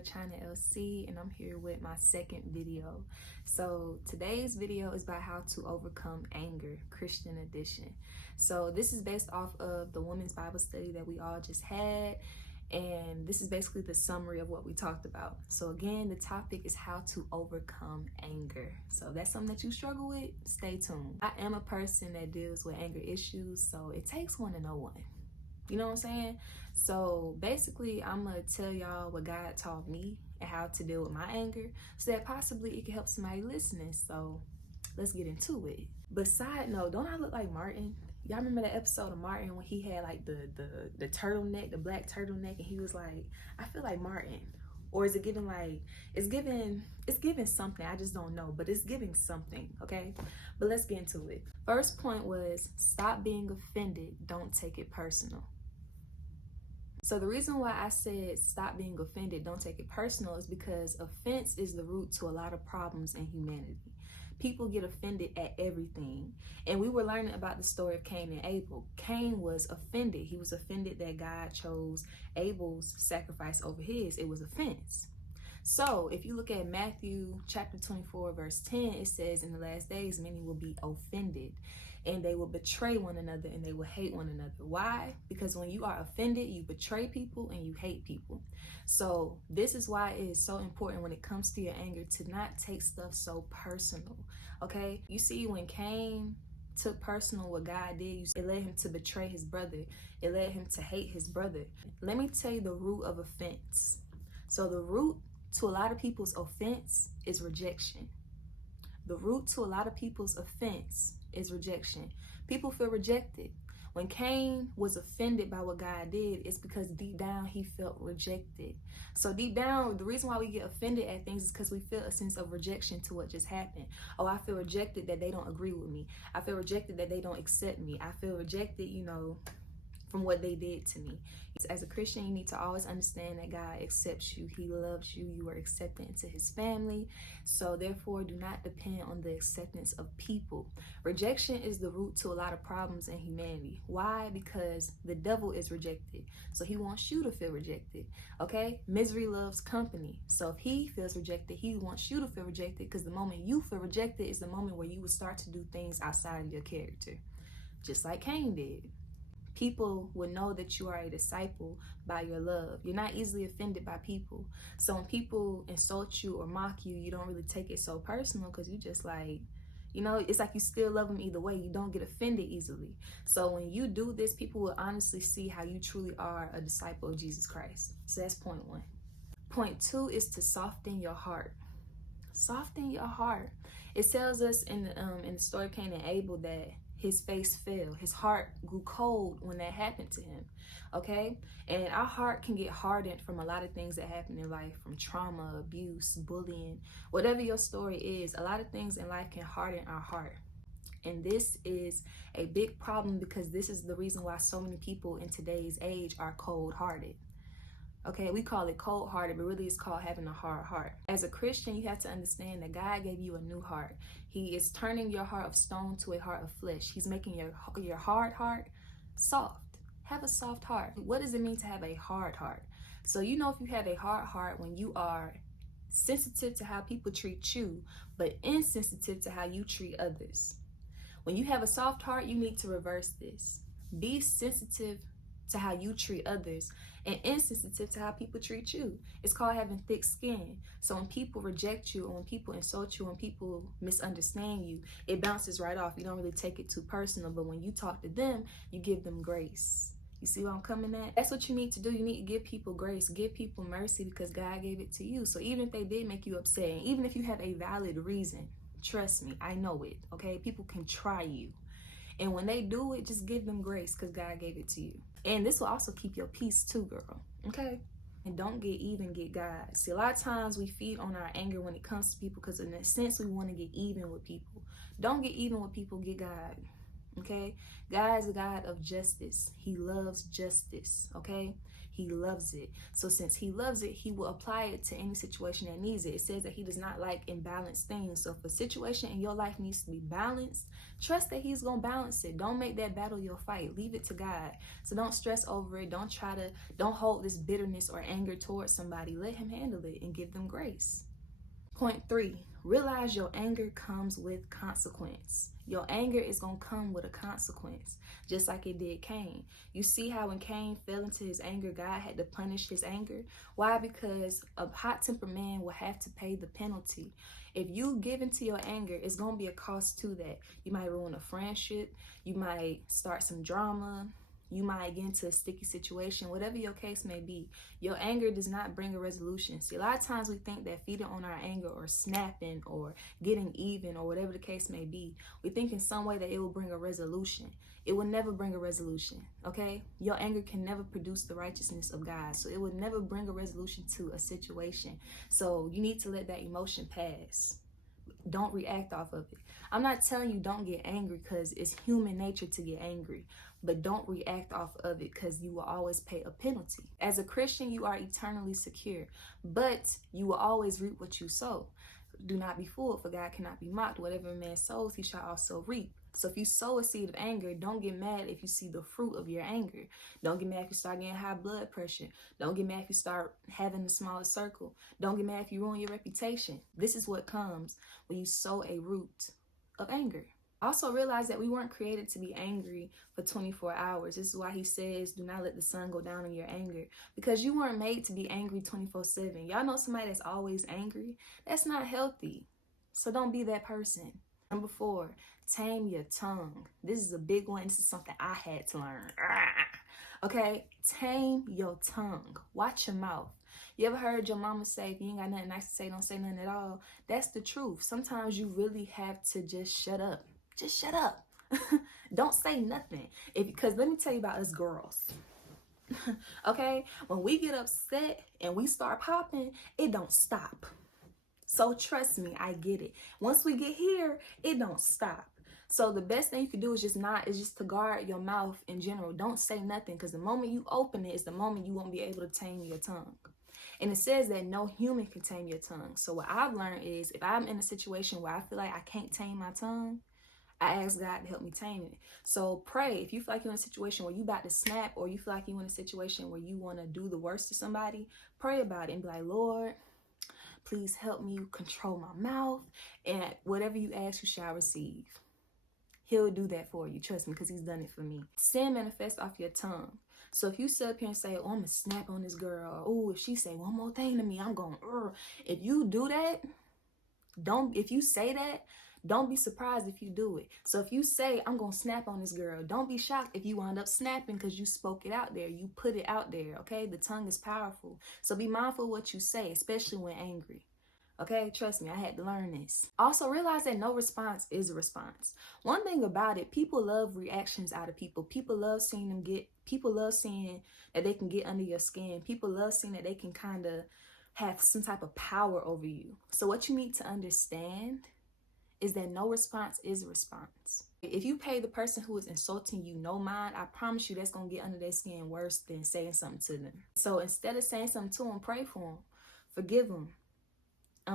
China LC, and I'm here with my second video. So today's video is about how to overcome anger, Christian edition. So this is based off of the women's Bible study that we all just had, and this is basically the summary of what we talked about. So again, the topic is how to overcome anger. So if that's something that you struggle with, stay tuned. I am a person that deals with anger issues, so it takes one to know one. You know what I'm saying? So basically, I'm going to tell y'all what God taught me and how to deal with my anger so that possibly it can help somebody listening. So let's get into it. But side note, don't I look like Martin? Y'all remember that episode of Martin when he had like the turtleneck, the black turtleneck, and he was like, I feel like Martin. Or is it giving like, it's giving something, I just don't know, but it's giving something, okay? But let's get into it. First point was, stop being offended, don't take it personal. So the reason why I said stop being offended, don't take it personal, is because offense is the root to a lot of problems in humanity. People get offended at everything. And we were learning about the story of Cain and Abel. Cain was offended. He was offended that God chose Abel's sacrifice over his. It was offense. So if you look at Matthew chapter 24, verse 10, it says, in the last days, many will be offended, and they will betray one another, and they will hate one another. Why? Because when you are offended, you betray people and you hate people. So this is why it is so important when it comes to your anger to not take stuff so personal, okay? You see, when Cain took personal what God did, it led him to betray his brother. It led him to hate his brother. Let me tell you the root of offense. So the root to a lot of people's offense is rejection. The root to a lot of people's offense is rejection. People feel rejected. When Cain was offended by what God did, it's because deep down he felt rejected. So deep down, the reason why we get offended at things is because we feel a sense of rejection to what just happened. Oh, I feel rejected that they don't agree with me. I feel rejected that they don't accept me. I feel rejected, from what they did to me. As a Christian, you need to always understand that God accepts you. He loves you. You are accepted into his family. So therefore, do not depend on the acceptance of people. Rejection is the root to a lot of problems in humanity. Why? Because the devil is rejected. So he wants you to feel rejected. Okay? Misery loves company. So if he feels rejected, he wants you to feel rejected, because the moment you feel rejected is the moment where you will start to do things outside of your character. Just like Cain did. People will know that you are a disciple by your love. You're not easily offended by people. So when people insult you or mock you, you don't really take it so personal, because you just like, it's like you still love them either way. You don't get offended easily. So when you do this, people will honestly see how you truly are a disciple of Jesus Christ. So that's point one. Point two is to soften your heart. Soften your heart. It tells us in the story of Cain and Abel that his face fell. His heart grew cold when that happened to him, okay? And our heart can get hardened from a lot of things that happen in life, from trauma, abuse, bullying, whatever your story is. A lot of things in life can harden our heart. And this is a big problem, because this is the reason why so many people in today's age are cold-hearted. Okay, we call it cold-hearted, but really it's called having a hard heart. As a Christian, you have to understand that God gave you a new heart. He is turning your heart of stone to a heart of flesh. He's making your hard heart soft. Have a soft heart. What does it mean to have a hard heart? So if you have a hard heart when you are sensitive to how people treat you, but insensitive to how you treat others. When you have a soft heart, you need to reverse this. Be sensitive to how you treat others and insensitive to how people treat you. It's called having thick skin. So when people reject you, or when people insult you, when people misunderstand you, it bounces right off. You don't really take it too personal, but when you talk to them, you give them grace. You see where I'm coming at? That's what you need to do. You need to give people grace, give people mercy, because God gave it to you. So even if they did make you upset, and even if you have a valid reason, trust me, I know it, okay? People can try you. And when they do it, just give them grace, because God gave it to you. And this will also keep your peace too, girl, okay? And don't get even, get God. See, a lot of times we feed on our anger when it comes to people, because in a sense we want to get even with people. Don't get even with people, get God, okay? God is a God of justice. He loves justice, okay? he loves it. So since he loves it, he will apply it to any situation that needs it. It says that he does not like imbalanced things. So if a situation in your life needs to be balanced, trust that he's going to balance it. Don't make that battle your fight. Leave it to God. So don't stress over it. Don't hold this bitterness or anger towards somebody. Let him handle it and give them grace. Point 3, realize your anger comes with consequence. Your anger is going to come with a consequence, just like it did Cain. You see how when Cain fell into his anger, God had to punish his anger? Why? Because a hot-tempered man will have to pay the penalty. If you give into your anger, it's going to be a cost to that. You might ruin a friendship. You might start some drama. You might get into a sticky situation, whatever your case may be. Your anger does not bring a resolution. See, a lot of times we think that feeding on our anger or snapping or getting even or whatever the case may be, we think in some way that it will bring a resolution. It will never bring a resolution, okay? Your anger can never produce the righteousness of God. So it will never bring a resolution to a situation. So you need to let that emotion pass. Don't react off of it. I'm not telling you don't get angry because it's human nature to get angry, but don't react off of it because you will always pay a penalty. As a Christian, you are eternally secure, but you will always reap what you sow. Do not be fooled, for God cannot be mocked. Whatever a man sows, he shall also reap. So if you sow a seed of anger, don't get mad if you see the fruit of your anger. Don't get mad if you start getting high blood pressure. Don't get mad if you start having a smaller circle. Don't get mad if you ruin your reputation. This is what comes when you sow a root of anger. Also realize that we weren't created to be angry for 24 hours. This is why he says, do not let the sun go down in your anger, because you weren't made to be angry 24/7. Y'all know somebody that's always angry? That's not healthy. So don't be that person. Number 4, tame your tongue. This is a big one. This is something I had to learn. Okay, tame your tongue. Watch your mouth. You ever heard your mama say, if you ain't got nothing nice to say, don't say nothing at all? That's the truth. Sometimes you really have to just shut up. Just shut up. Don't say nothing. Because let me tell you about us girls. Okay? When we get upset and we start popping, it don't stop. So trust me, I get it. Once we get here, it don't stop. So the best thing you can do is just to guard your mouth in general. Don't say nothing, because the moment you open it is the moment you won't be able to tame your tongue. And it says that no human can tame your tongue. So what I've learned is if I'm in a situation where I feel like I can't tame my tongue, I ask God to help me tame it. So pray. If you feel like you're in a situation where you about to snap, or you feel like you're in a situation where you want to do the worst to somebody, pray about it and be like, Lord, please help me control my mouth, and whatever you ask, you shall receive. He'll do that for you. Trust me, because he's done it for me. Sin manifests off your tongue. So if you sit up here and say, oh, I'm going to snap on this girl, or, oh, if she say one more thing to me, I'm going, if you do that, if you say that, don't be surprised if you do it. So if you say, I'm going to snap on this girl, don't be shocked if you wind up snapping, because you spoke it out there. You put it out there, okay? The tongue is powerful. So be mindful of what you say, especially when angry. Okay, trust me, I had to learn this. Also realize that no response is a response. One thing about it, people love reactions out of people. People love seeing that they can get under your skin. People love seeing that they can kind of have some type of power over you. So what you need to understand is that no response is a response. If you pay the person who is insulting you no mind, I promise you that's going to get under their skin worse than saying something to them. So instead of saying something to them, pray for them. Forgive them.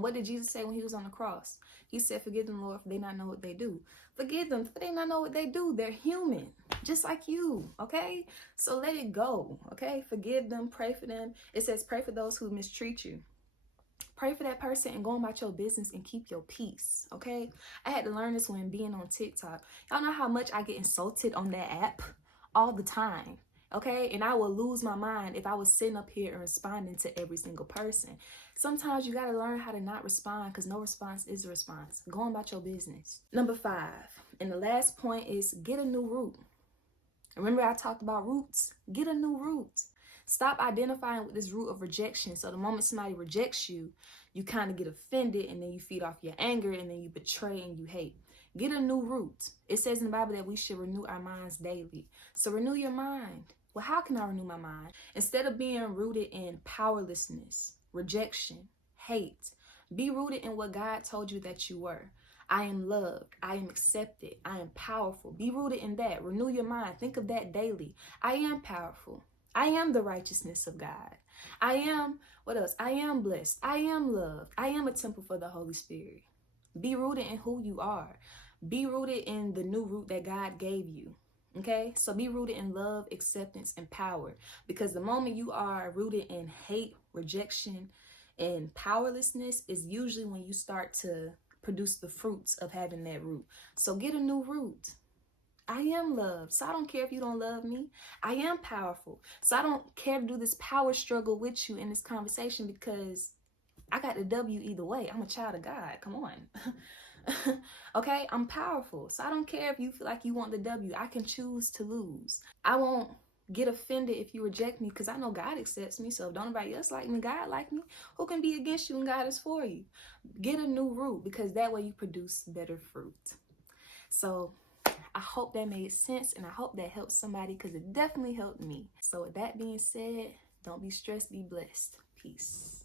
What did Jesus say when he was on the cross? He said, forgive them, Lord, for they not know what they do. Forgive them, for they not know what they do. They're human, just like you, okay? So let it go, okay? Forgive them, pray for them. It says pray for those who mistreat you. Pray for that person and go about your business and keep your peace, okay? I had to learn this when being on TikTok. Y'all know how much I get insulted on that app all the time, okay? And I will lose my mind if I was sitting up here and responding to every single person. Sometimes you got to learn how to not respond, because no response is a response. Go on about your business. Number 5, and the last point is get a new root. Remember I talked about roots? Get a new root. Stop identifying with this root of rejection. So the moment somebody rejects you, you kind of get offended, and then you feed off your anger, and then you betray and you hate. Get a new root. It says in the Bible that we should renew our minds daily. So renew your mind. Well, how can I renew my mind? Instead of being rooted in powerlessness, rejection, hate, be rooted in what God told you that you were. I am loved. I am accepted. I am powerful. Be rooted in that. Renew your mind. Think of that daily. I am powerful. I am the righteousness of God. I am, what else? I am blessed. I am loved. I am a temple for the Holy Spirit. Be rooted in who you are. Be rooted in the new root that God gave you. Okay? So be rooted in love, acceptance, and power. Because the moment you are rooted in hate, rejection, and powerlessness is usually when you start to produce the fruits of having that root. So get a new root. I am loved, so I don't care if you don't love me. I am powerful, so I don't care to do this power struggle with you in this conversation because I got the W either way. I'm a child of God. Come on. Okay, I'm powerful, so I don't care if you feel like you want the W. I can choose to lose. I won't get offended if you reject me because I know God accepts me. So if don't nobody else like me, God like me. Who can be against you when God is for you? Get a new root because that way you produce better fruit. So I hope that made sense and I hope that helped somebody because it definitely helped me. So with that being said, don't be stressed, be blessed. Peace.